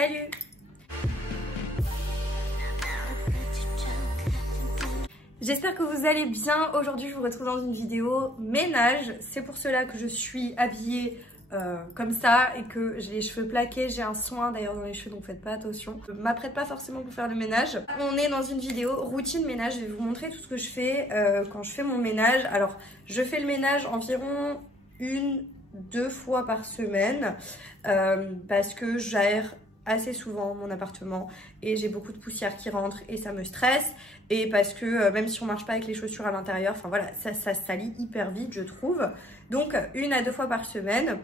Salut! J'espère que vous allez bien. Aujourd'hui, je vous retrouve dans une vidéo ménage. C'est pour cela que je suis habillée comme ça et que j'ai les cheveux plaqués. J'ai un soin d'ailleurs dans les cheveux, donc faites pas attention. Je m'apprête pas forcément pour faire le ménage. On est dans une vidéo routine ménage. Je vais vous montrer tout ce que je fais quand je fais mon ménage. Alors, je fais le ménage environ 1-2 fois par semaine parce que j'aère assez souvent mon appartement et j'ai beaucoup de poussière qui rentre et ça me stresse, et parce que même si on marche pas avec les chaussures à l'intérieur, enfin voilà, ça se salit hyper vite je trouve. Donc 1 à 2 fois par semaine,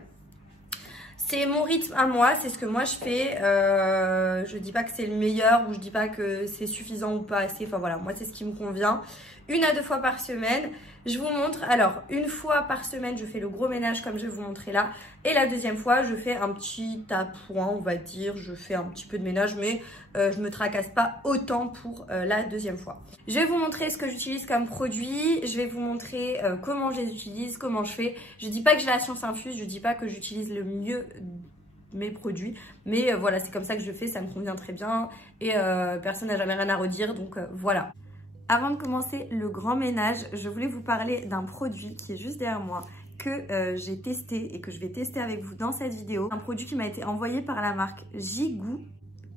c'est mon rythme à moi, c'est ce que moi je fais. Je dis pas que c'est le meilleur ou je dis pas que c'est suffisant ou pas assez, enfin voilà, moi c'est ce qui me convient. 1 à 2 fois par semaine. Je vous montre, alors 1 fois par semaine je fais le gros ménage comme je vais vous montrer là, et la deuxième fois je fais un petit appoint, on va dire, je fais un petit peu de ménage, mais je me tracasse pas autant pour la deuxième fois. Je vais vous montrer ce que j'utilise comme produit, je vais vous montrer comment je les utilise, comment je fais. Je dis pas que j'ai la science infuse, je dis pas que j'utilise le mieux mes produits, mais voilà, c'est comme ça que je fais, ça me convient très bien et personne n'a jamais rien à redire, donc voilà. Avant de commencer le grand ménage, je voulais vous parler d'un produit qui est juste derrière moi, que j'ai testé et que je vais tester avec vous dans cette vidéo. Un produit qui m'a été envoyé par la marque Jigou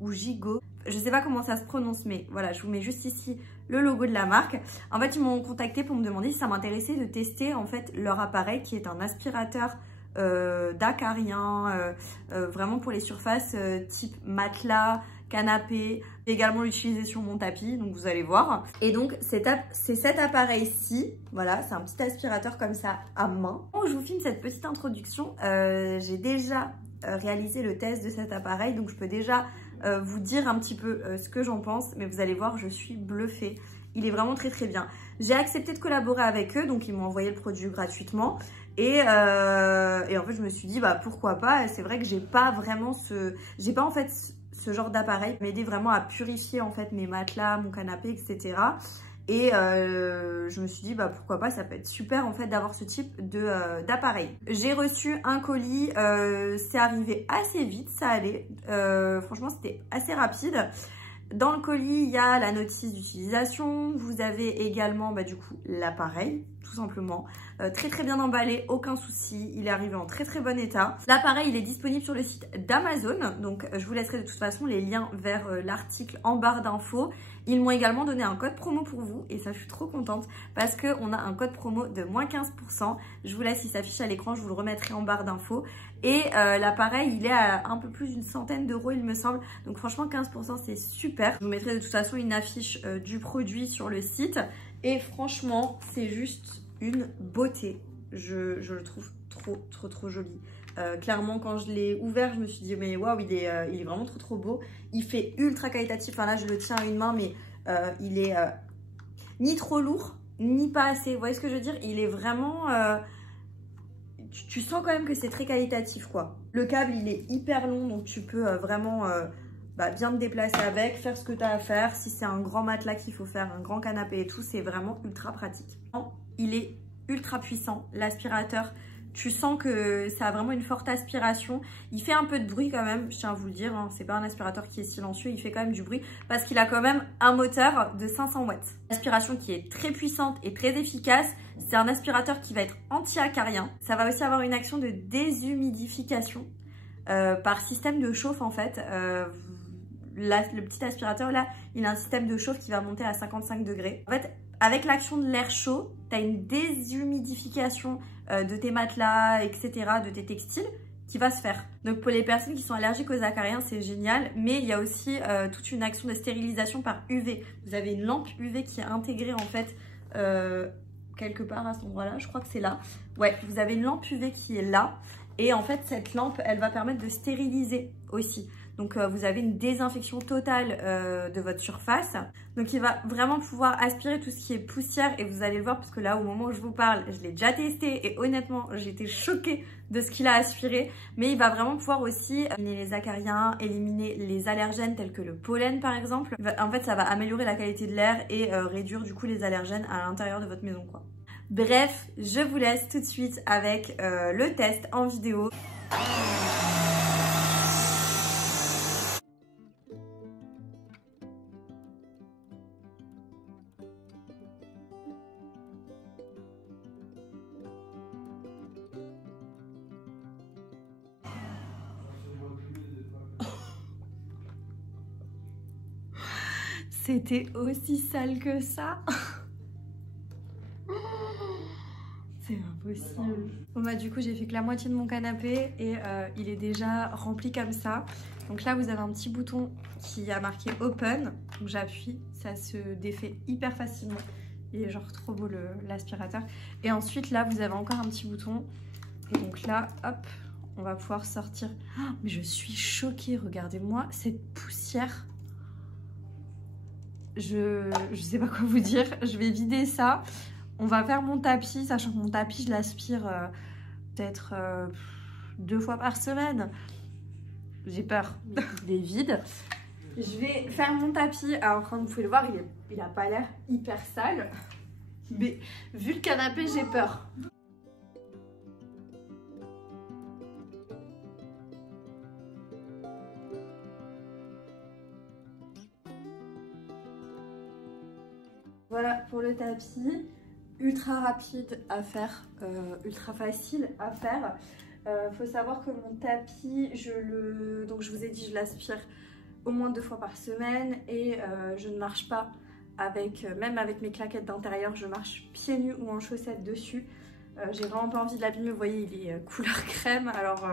ou Jigo. Je sais pas comment ça se prononce, mais voilà, je vous mets juste ici le logo de la marque. En fait, ils m'ont contacté pour me demander si ça m'intéressait de tester en fait leur appareil qui est un aspirateur d'acarien, vraiment pour les surfaces type matelas, canapé, également l'utiliser sur mon tapis, donc vous allez voir. Et donc c'est cet appareil-ci, voilà, c'est un petit aspirateur comme ça à main. Je vous filme cette petite introduction, j'ai déjà réalisé le test de cet appareil, donc je peux déjà vous dire un petit peu ce que j'en pense, mais vous allez voir, je suis bluffée. Il est vraiment très très bien. J'ai accepté de collaborer avec eux, donc ils m'ont envoyé le produit gratuitement. Et en fait, je me suis dit, bah pourquoi pas. C'est vrai que j'ai pas vraiment j'ai pas en fait ce genre d'appareil m'aider vraiment à purifier en fait mes matelas, mon canapé, etc. Et je me suis dit, bah pourquoi pas, ça peut être super en fait d'avoir ce type d'appareil. J'ai reçu un colis, c'est arrivé assez vite, ça allait. Franchement, c'était assez rapide. Dans le colis, il y a la notice d'utilisation. Vous avez également du coup l'appareil, tout simplement. Très très bien emballé, aucun souci. Il est arrivé en très très bon état. L'appareil, il est disponible sur le site d'Amazon. Donc je vous laisserai de toute façon les liens vers l'article en barre d'infos. Ils m'ont également donné un code promo pour vous et ça, je suis trop contente parce qu'on a un code promo de moins 15%. Je vous laisse, il s'affiche à l'écran, je vous le remettrai en barre d'infos. Et l'appareil, il est à un peu plus d'une centaine d'euros, il me semble. Donc franchement, 15%, c'est super. Je vous mettrai de toute façon une affiche du produit sur le site. Et franchement, c'est juste une beauté. Je le trouve trop joli. Clairement, quand je l'ai ouvert, je me suis dit mais waouh, il est vraiment trop beau. Il fait ultra qualitatif. Enfin là, je le tiens à une main, mais il est ni trop lourd, ni pas assez. Vous voyez ce que je veux dire? Il est vraiment... tu sens quand même que c'est très qualitatif, quoi. Le câble, il est hyper long, donc tu peux vraiment bien te déplacer avec, faire ce que tu as à faire. Si c'est un grand matelas qu'il faut faire, un grand canapé et tout, c'est vraiment ultra pratique. Il est ultra puissant, l'aspirateur. Tu sens que ça a vraiment une forte aspiration. Il fait un peu de bruit quand même, je tiens à vous le dire. Hein. C'est pas un aspirateur qui est silencieux, il fait quand même du bruit parce qu'il a quand même un moteur de 500 watts. L'aspiration qui est très puissante et très efficace. C'est un aspirateur qui va être anti-acarien. Ça va aussi avoir une action de déshumidification par système de chauffe en fait. Le petit aspirateur là, il a un système de chauffe qui va monter à 55 degrés. En fait, avec l'action de l'air chaud, tu as une déshumidification de tes matelas, etc., de tes textiles qui va se faire. Donc pour les personnes qui sont allergiques aux acariens, c'est génial, mais il y a aussi toute une action de stérilisation par UV. Vous avez une lampe UV qui est intégrée en fait quelque part à cet endroit-là, je crois que c'est là. Ouais, vous avez une lampe UV qui est là, et en fait cette lampe, elle va permettre de stériliser aussi. Donc vous avez une désinfection totale de votre surface. Donc il va vraiment pouvoir aspirer tout ce qui est poussière, et vous allez le voir parce que là au moment où je vous parle, je l'ai déjà testé et honnêtement j'ai été choquée de ce qu'il a aspiré. Mais il va vraiment pouvoir aussi éliminer les acariens, éliminer les allergènes tels que le pollen par exemple. En fait ça va améliorer la qualité de l'air et réduire du coup les allergènes à l'intérieur de votre maison, quoi. Bref, je vous laisse tout de suite avec le test en vidéo. C'était aussi sale que ça. C'est impossible. Bon bah du coup j'ai fait que la moitié de mon canapé et il est déjà rempli comme ça. Donc là vous avez un petit bouton qui a marqué open. Donc j'appuie, ça se défait hyper facilement. Il est genre trop beau l'aspirateur. Et ensuite là vous avez encore un petit bouton. Et donc là hop, on va pouvoir sortir. Oh, mais je suis choquée, regardez-moi cette poussière. Je sais pas quoi vous dire. Je vais vider ça. On va faire mon tapis, sachant que mon tapis, je l'aspire peut-être 2 fois par semaine. J'ai peur, il est vide. Je vais faire mon tapis. Alors, comme vous pouvez le voir, il a pas l'air hyper sale. Mais vu le canapé, j'ai peur. Voilà pour le tapis. Ultra rapide à faire, ultra facile à faire. Faut savoir que mon tapis, donc je vous ai dit, je l'aspire au moins 2 fois par semaine et je ne marche pas même avec mes claquettes d'intérieur, je marche pieds nus ou en chaussettes dessus. J'ai vraiment pas envie de l'abîmer, vous voyez, il est couleur crème, alors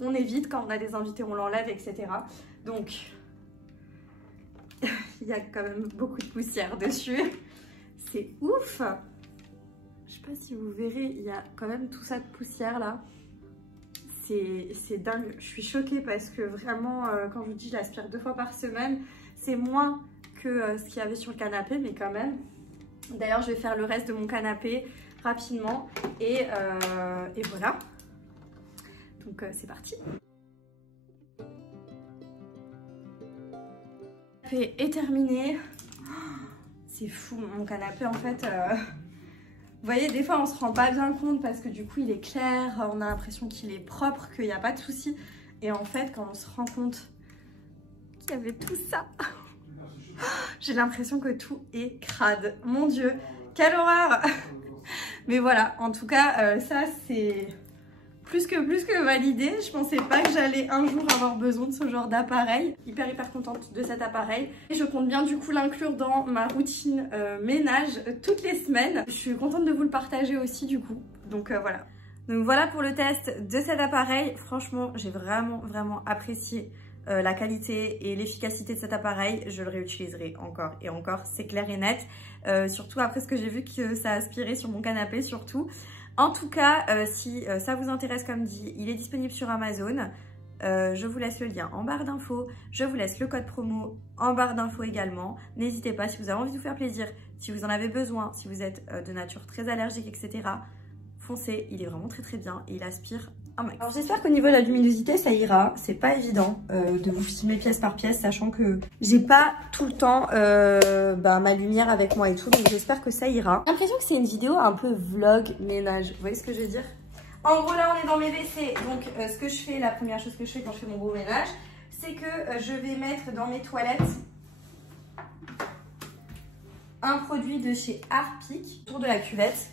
on évite, quand on a des invités, on l'enlève, etc. Donc, il y a quand même beaucoup de poussière dessus. C'est ouf! Je sais pas si vous verrez, il y a quand même tout ça de poussière là. C'est dingue. Je suis choquée parce que vraiment, quand je vous dis je l'aspire 2 fois par semaine, c'est moins que ce qu'il y avait sur le canapé, mais quand même. D'ailleurs, je vais faire le reste de mon canapé rapidement. Et voilà. Donc, c'est parti. Le canapé est terminé. C'est fou, mon canapé en fait. Vous voyez, des fois on se rend pas bien compte parce que du coup il est clair, on a l'impression qu'il est propre, qu'il n'y a pas de souci. Et en fait, quand on se rend compte qu'il y avait tout ça, j'ai l'impression que tout est crade. Mon Dieu, quelle horreur! Mais voilà, en tout cas, ça c'est plus que validé. Je pensais pas que j'allais un jour avoir besoin de ce genre d'appareil. Hyper contente de cet appareil. Et je compte bien du coup l'inclure dans ma routine ménage toutes les semaines. Je suis contente de vous le partager aussi du coup. Donc voilà. Donc voilà pour le test de cet appareil. Franchement, j'ai vraiment apprécié la qualité et l'efficacité de cet appareil. Je le réutiliserai encore et encore, c'est clair et net. Surtout après ce que j'ai vu que ça aspirait sur mon canapé surtout. En tout cas, si ça vous intéresse, comme dit, il est disponible sur Amazon. Je vous laisse le lien en barre d'infos. Je vous laisse le code promo en barre d'infos également. N'hésitez pas, si vous avez envie de vous faire plaisir, si vous en avez besoin, si vous êtes de nature très allergique, etc. Foncez, il est vraiment très bien et il aspire un max. Alors j'espère qu'au niveau de la luminosité ça ira. C'est pas évident de vous filmer pièce par pièce, sachant que j'ai pas tout le temps ma lumière avec moi et tout, donc j'espère que ça ira. J'ai l'impression que c'est une vidéo un peu vlog ménage, vous voyez ce que je veux dire? En gros là on est dans mes WC, donc ce que je fais, la première chose que je fais quand je fais mon gros ménage, c'est que je vais mettre dans mes toilettes un produit de chez Harpic autour de la cuvette.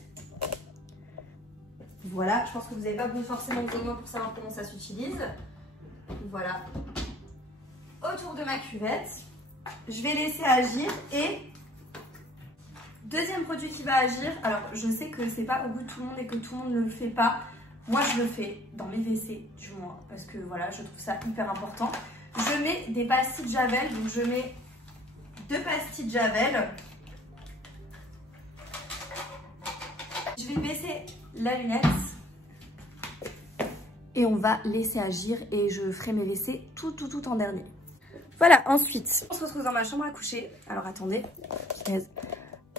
Voilà, je pense que vous n'avez pas forcément besoin de moi pour savoir comment ça s'utilise. Voilà. Autour de ma cuvette, je vais laisser agir et deuxième produit qui va agir. Alors, je sais que c'est pas au goût de tout le monde et que tout le monde ne le fait pas. Moi, je le fais dans mes WC du moins parce que voilà, je trouve ça hyper important. Je mets des pastilles de Javel, donc je mets 2 pastilles de Javel. Je vais baisser la lunette et on va laisser agir et je ferai mes WC tout en dernier. Voilà, ensuite on se retrouve dans ma chambre à coucher. Alors attendez,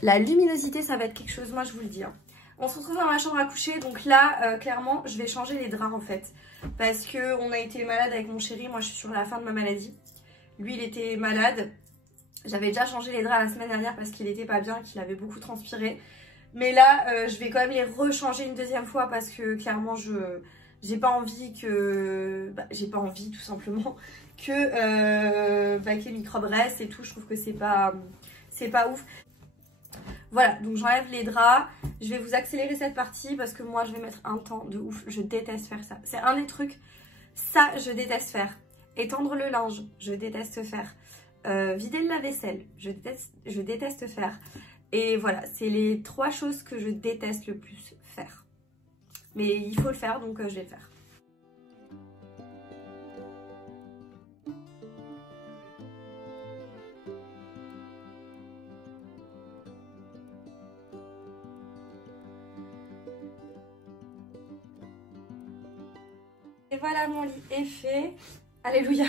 la luminosité ça va être quelque chose, moi je vous le dis hein. On se retrouve dans ma chambre à coucher, donc là clairement je vais changer les draps en fait, parce que on a été malade avec mon chéri. Moi je suis sur la fin de ma maladie, lui il était malade. J'avais déjà changé les draps la semaine dernière parce qu'il était pas bien, qu'il avait beaucoup transpiré. Mais là, je vais quand même les rechanger une deuxième fois parce que clairement, j'ai pas envie que... j'ai pas envie tout simplement que les microbes restent et tout. Je trouve que c'est pas ouf. Voilà, donc j'enlève les draps. Je vais vous accélérer cette partie parce que moi, je vais mettre un temps de ouf. Je déteste faire ça. C'est un des trucs, ça, je déteste faire. Étendre le linge, je déteste faire. vider le lave-vaisselle. Je déteste faire. Et voilà, c'est les 3 choses que je déteste le plus faire. Mais il faut le faire, donc je vais le faire. Et voilà, mon lit est fait. Alléluia.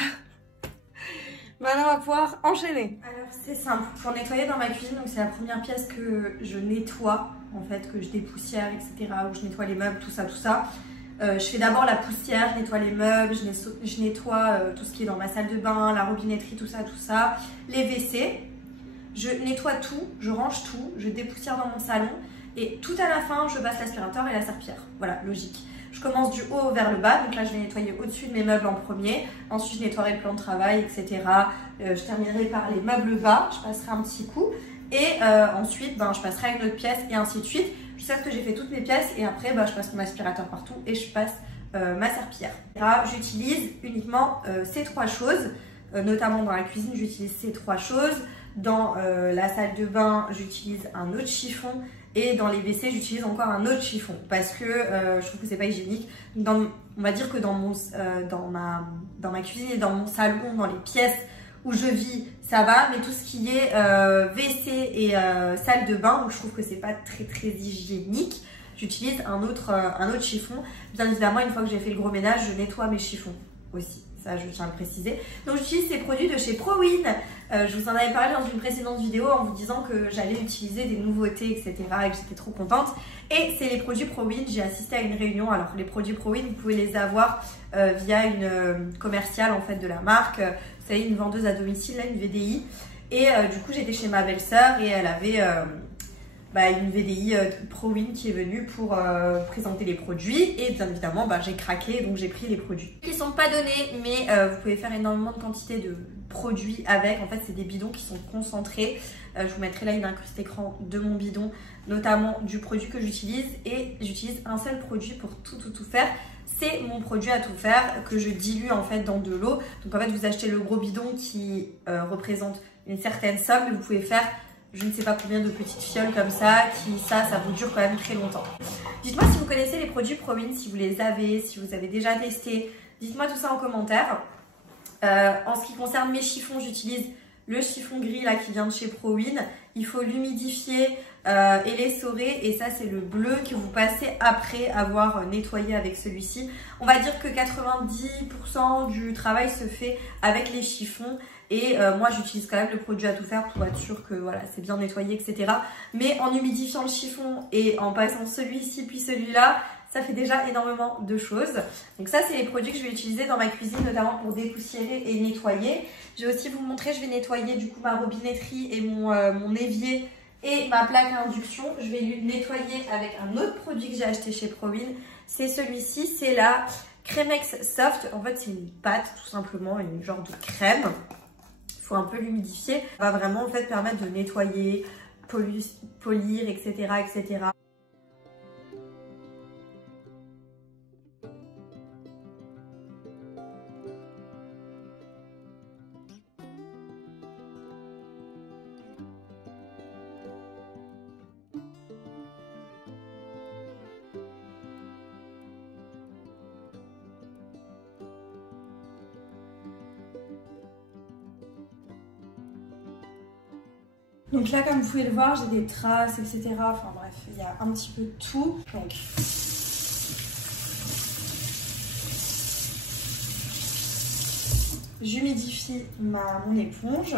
Maintenant, on va pouvoir enchaîner. Alors, c'est simple. Pour nettoyer dans ma cuisine, donc c'est la première pièce que je nettoie, en fait, que je dépoussière, etc. Où je nettoie les meubles, tout ça, tout ça. Je fais d'abord la poussière, je nettoie les meubles, je nettoie tout ce qui est dans ma salle de bain, la robinetterie, tout ça, les WC. Je nettoie tout, je range tout, je dépoussière dans mon salon. Et tout à la fin, je passe l'aspirateur et la serpillière. Voilà, logique. Je commence du haut vers le bas, donc là je vais nettoyer au-dessus de mes meubles en premier. Ensuite je nettoierai le plan de travail, etc. Je terminerai par les meubles bas, je passerai un petit coup. Et ensuite je passerai à une autre pièce et ainsi de suite. Jusqu'à ce que j'ai fait toutes mes pièces et après je passe mon aspirateur partout et je passe ma serpillière. J'utilise uniquement ces 3 choses, notamment dans la cuisine j'utilise ces 3 choses. Dans la salle de bain j'utilise un autre chiffon. Et dans les WC, j'utilise encore un autre chiffon parce que je trouve que c'est pas hygiénique. On va dire que dans ma cuisine et dans mon salon, dans les pièces où je vis, ça va. Mais tout ce qui est WC et salle de bain, donc je trouve que c'est pas très hygiénique. J'utilise un autre chiffon. Bien évidemment, une fois que j'ai fait le gros ménage, je nettoie mes chiffons aussi. Ça, je tiens à le préciser. Donc, j'utilise ces produits de chez ProWin. Je vous en avais parlé dans une précédente vidéo en vous disant que j'allais utiliser des nouveautés, etc. et que j'étais trop contente. Et c'est les produits ProWin. J'ai assisté à une réunion. Alors, les produits ProWin, vous pouvez les avoir via une commerciale en fait de la marque. Vous savez, une vendeuse à domicile, là, une VDI. Et du coup, j'étais chez ma belle-sœur et elle avait une VDI ProWin qui est venue pour présenter les produits et bien évidemment j'ai craqué, donc j'ai pris les produits qui sont pas donnés, mais vous pouvez faire énormément de quantité de produits avec. En fait c'est des bidons qui sont concentrés. Je vous mettrai là une incruste écran de mon bidon, notamment du produit que j'utilise, et j'utilise un seul produit pour tout faire. C'est mon produit à tout faire que je dilue en fait dans de l'eau. Donc en fait vous achetez le gros bidon qui représente une certaine somme, mais vous pouvez faire je ne sais pas combien de petites fioles comme ça, ça vous dure quand même très longtemps. Dites-moi si vous connaissez les produits ProWin, si vous les avez, si vous avez déjà testé. Dites-moi tout ça en commentaire. En ce qui concerne mes chiffons, j'utilise le chiffon gris là qui vient de chez ProWin. Il faut l'humidifier et l'essorer, et ça c'est le bleu que vous passez après avoir nettoyé avec celui-ci. On va dire que 90% du travail se fait avec les chiffons. Et moi j'utilise quand même le produit à tout faire pour être sûr que voilà, c'est bien nettoyé, etc. Mais en humidifiant le chiffon et en passant celui-ci puis celui-là, ça fait déjà énormément de choses. Donc ça c'est les produits que je vais utiliser dans ma cuisine, notamment pour dépoussiérer et nettoyer. Je vais aussi vous montrer, je vais nettoyer du coup ma robinetterie et mon évier et ma plaque à induction. Je vais le nettoyer avec un autre produit que j'ai acheté chez ProWin. C'est celui-ci, c'est la Cremex Soft. En fait c'est une pâte tout simplement, une genre de crème. Faut un peu l'humidifier. Ça va vraiment en fait permettre de nettoyer, polir, etc. etc. Donc là, comme vous pouvez le voir, j'ai des traces, etc. Enfin bref, il y a un petit peu de tout. Donc, j'humidifie mon éponge.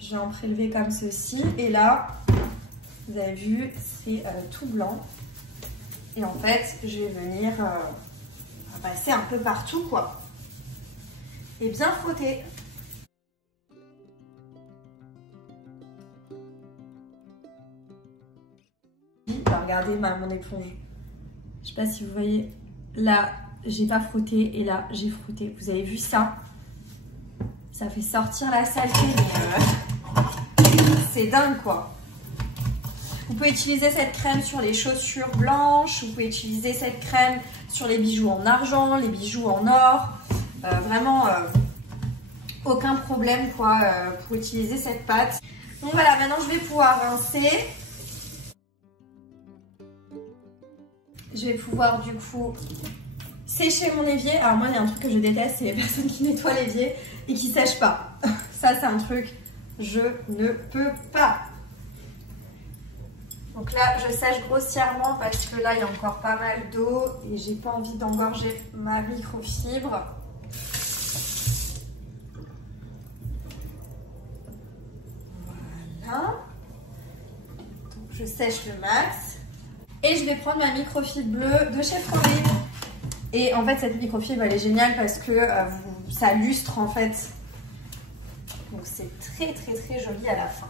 Je vais en prélever comme ceci. Et là, vous avez vu, c'est tout blanc. Et en fait, je vais venir passer un peu partout, quoi. Et bien frotter. Regardez mon éponge. Je sais pas si vous voyez. Là, j'ai pas frotté et là, j'ai frotté. Vous avez vu ça? Ça fait sortir la saleté. C'est dingue, quoi. Vous pouvez utiliser cette crème sur les chaussures blanches. Vous pouvez utiliser cette crème sur les bijoux en argent, les bijoux en or. Vraiment, aucun problème quoi pour utiliser cette pâte. Donc voilà, maintenant je vais pouvoir rincer. Je vais pouvoir du coup sécher mon évier. Alors moi il y a un truc que je déteste, c'est les personnes qui nettoient l'évier et qui sèchent pas. Ça c'est un truc, je ne peux pas. Donc là je sèche grossièrement parce que là il y a encore pas mal d'eau et j'ai pas envie d'engorger ma microfibre. Voilà. Donc je sèche le max. Et je vais prendre ma microfibre bleue de chez Franprix. Et en fait, cette microfibre, elle est géniale parce que ça lustre en fait. Donc c'est très joli à la fin.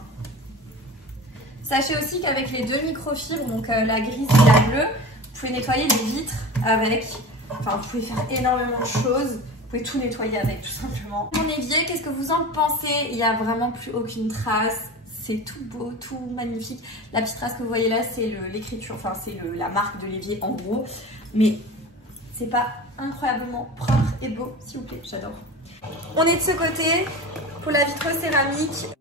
Sachez aussi qu'avec les deux microfibres, donc la grise et la bleue, vous pouvez nettoyer des vitres avec. Enfin, vous pouvez faire énormément de choses. Vous pouvez tout nettoyer avec, tout simplement. Mon évier, qu'est-ce que vous en pensez? Il n'y a vraiment plus aucune trace. C'est tout beau, tout magnifique. La petite trace que vous voyez là, c'est l'écriture, enfin c'est la marque de l'évier en gros. Mais c'est pas incroyablement propre et beau, s'il vous plaît, j'adore. On est de ce côté pour la vitre céramique.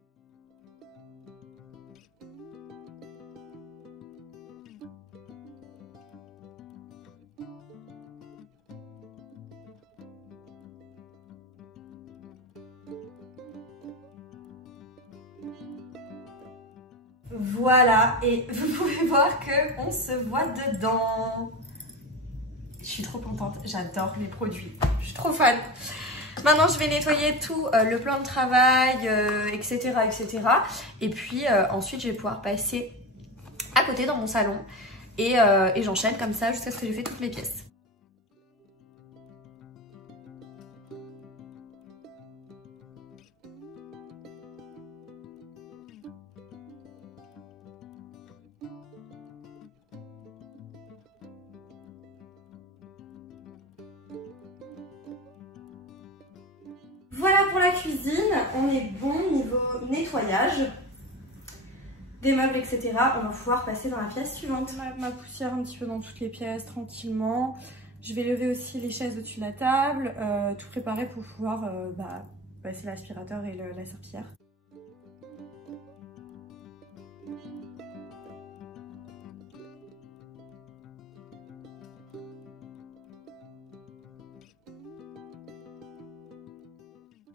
Voilà, et vous pouvez voir qu'on se voit dedans. Je suis trop contente, j'adore les produits, je suis trop fan. Maintenant, je vais nettoyer tout le plan de travail, etc., etc. Et puis ensuite, je vais pouvoir passer à côté dans mon salon et j'enchaîne comme ça jusqu'à ce que j'ai fait toutes les pièces. Voilà pour la cuisine, on est bon niveau nettoyage des meubles, etc. On va pouvoir passer dans la pièce suivante. Ma poussière un petit peu dans toutes les pièces, tranquillement. Je vais lever aussi les chaises au-dessus de la table, tout préparer pour pouvoir passer l'aspirateur et la serpillière.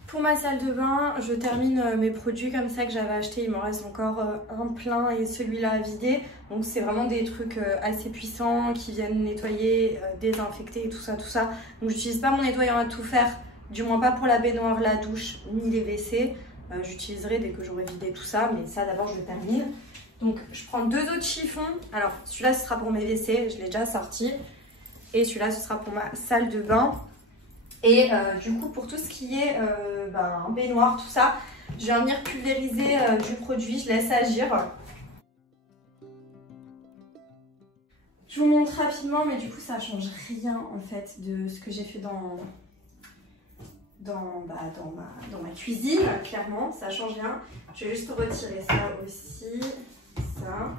Pour ma salle de bain, je termine mes produits comme ça que j'avais acheté. Il m'en reste encore un plein et celui-là à vider. Donc c'est vraiment des trucs assez puissants qui viennent nettoyer, désinfecter et tout ça, tout ça. Donc j'utilise pas mon nettoyant à tout faire, du moins pas pour la baignoire, la douche ni les WC. J'utiliserai dès que j'aurai vidé tout ça, mais ça d'abord je termine. Donc je prends deux autres chiffons. Alors celui-là ce sera pour mes WC, je l'ai déjà sorti. Et celui-là ce sera pour ma salle de bain. Et du coup, pour tout ce qui est baignoire, tout ça, je vais venir pulvériser du produit, je laisse agir. Je vous montre rapidement, mais du coup, ça change rien en fait de ce que j'ai fait dans ma cuisine, clairement, ça change rien. Je vais juste retirer ça aussi, ça.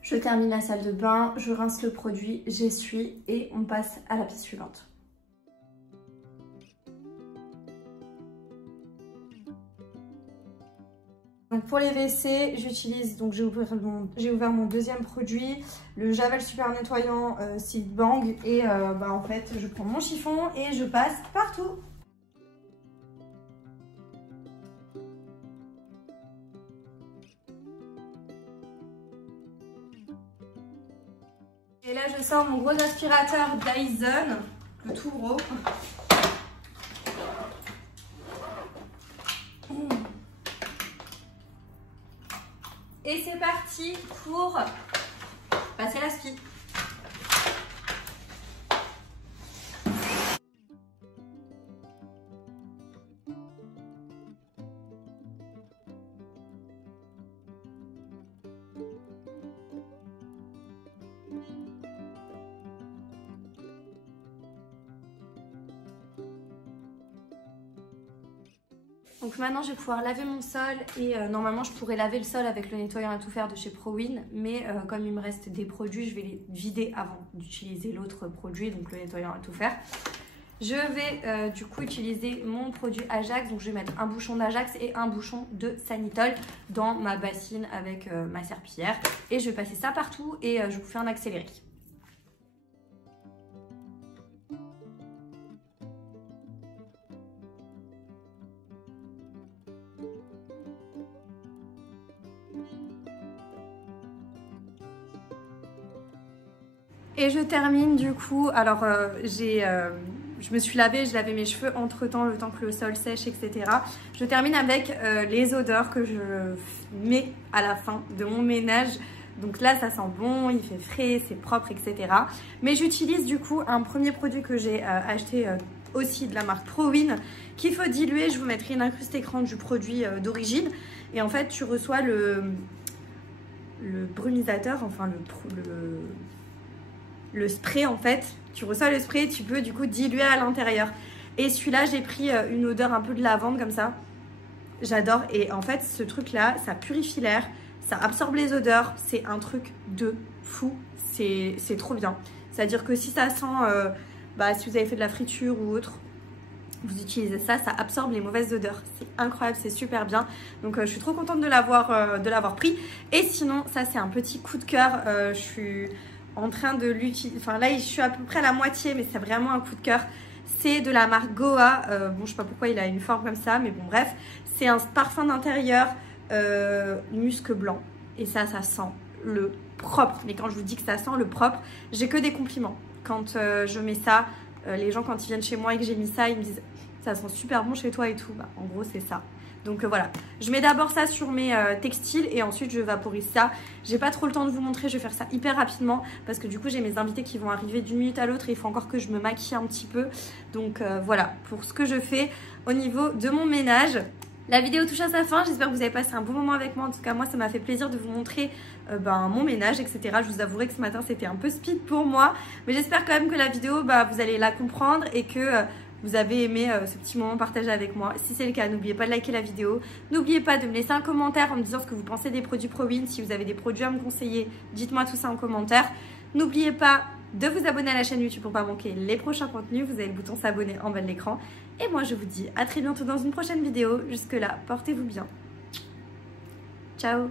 Je termine la salle de bain, je rince le produit, j'essuie et on passe à la pièce suivante. Donc pour les WC, j'utilise, donc j'ai ouvert mon deuxième produit, le Javel Super Nettoyant Silk Bang et en fait je prends mon chiffon et je passe partout. Et là je sors mon gros aspirateur Dyson, le tout gros. Et c'est parti pour passer l'aspi. Donc maintenant je vais pouvoir laver mon sol et normalement je pourrais laver le sol avec le nettoyant à tout faire de chez ProWin, mais comme il me reste des produits, je vais les vider avant d'utiliser l'autre produit, donc le nettoyant à tout faire. Je vais du coup utiliser mon produit Ajax, donc je vais mettre un bouchon d'Ajax et un bouchon de Sanitol dans ma bassine avec ma serpillière et je vais passer ça partout et je vous fais un accéléré. Et je termine du coup, alors je me suis lavée, je lavais mes cheveux entre temps, le temps que le sol sèche, etc. Je termine avec les odeurs que je mets à la fin de mon ménage. Donc là ça sent bon, il fait frais, c'est propre, etc. Mais j'utilise du coup un premier produit que j'ai acheté aussi de la marque ProWin qu'il faut diluer. Je vous mettrai une incruste écran du produit d'origine. Et en fait tu reçois le brumisateur, enfin le spray en fait, tu reçois le spray, tu peux du coup diluer à l'intérieur. Et celui-là, j'ai pris une odeur un peu de lavande comme ça. J'adore. Et en fait, ce truc-là, ça purifie l'air, ça absorbe les odeurs. C'est un truc de fou. C'est trop bien. C'est-à-dire que si ça sent, si vous avez fait de la friture ou autre, vous utilisez ça, ça absorbe les mauvaises odeurs. C'est incroyable, c'est super bien. Donc je suis trop contente de l'avoir pris. Et sinon, ça c'est un petit coup de cœur. Je suis en train de l'utiliser, enfin là je suis à peu près à la moitié, mais c'est vraiment un coup de cœur. C'est de la marque Goa, bon je sais pas pourquoi il a une forme comme ça, mais bon bref. C'est un parfum d'intérieur musc blanc, et ça sent le propre. Mais quand je vous dis que ça sent le propre, j'ai que des compliments. Quand je mets ça, les gens quand ils viennent chez moi et que j'ai mis ça, ils me disent ça sent super bon chez toi et tout. Bah, en gros c'est ça. Donc voilà, je mets d'abord ça sur mes textiles et ensuite je vaporise ça. J'ai pas trop le temps de vous montrer, je vais faire ça hyper rapidement parce que du coup j'ai mes invités qui vont arriver d'une minute à l'autre et il faut encore que je me maquille un petit peu. Donc voilà pour ce que je fais au niveau de mon ménage. La vidéo touche à sa fin, j'espère que vous avez passé un bon moment avec moi. En tout cas moi ça m'a fait plaisir de vous montrer mon ménage, etc. Je vous avouerai que ce matin c'était un peu speed pour moi, mais j'espère quand même que la vidéo vous allez la comprendre et que vous avez aimé ce petit moment partagé avec moi. Si c'est le cas, n'oubliez pas de liker la vidéo. N'oubliez pas de me laisser un commentaire en me disant ce que vous pensez des produits ProWin. Si vous avez des produits à me conseiller, dites-moi tout ça en commentaire. N'oubliez pas de vous abonner à la chaîne YouTube pour ne pas manquer les prochains contenus. Vous avez le bouton s'abonner en bas de l'écran. Et moi, je vous dis à très bientôt dans une prochaine vidéo. Jusque là, portez-vous bien. Ciao!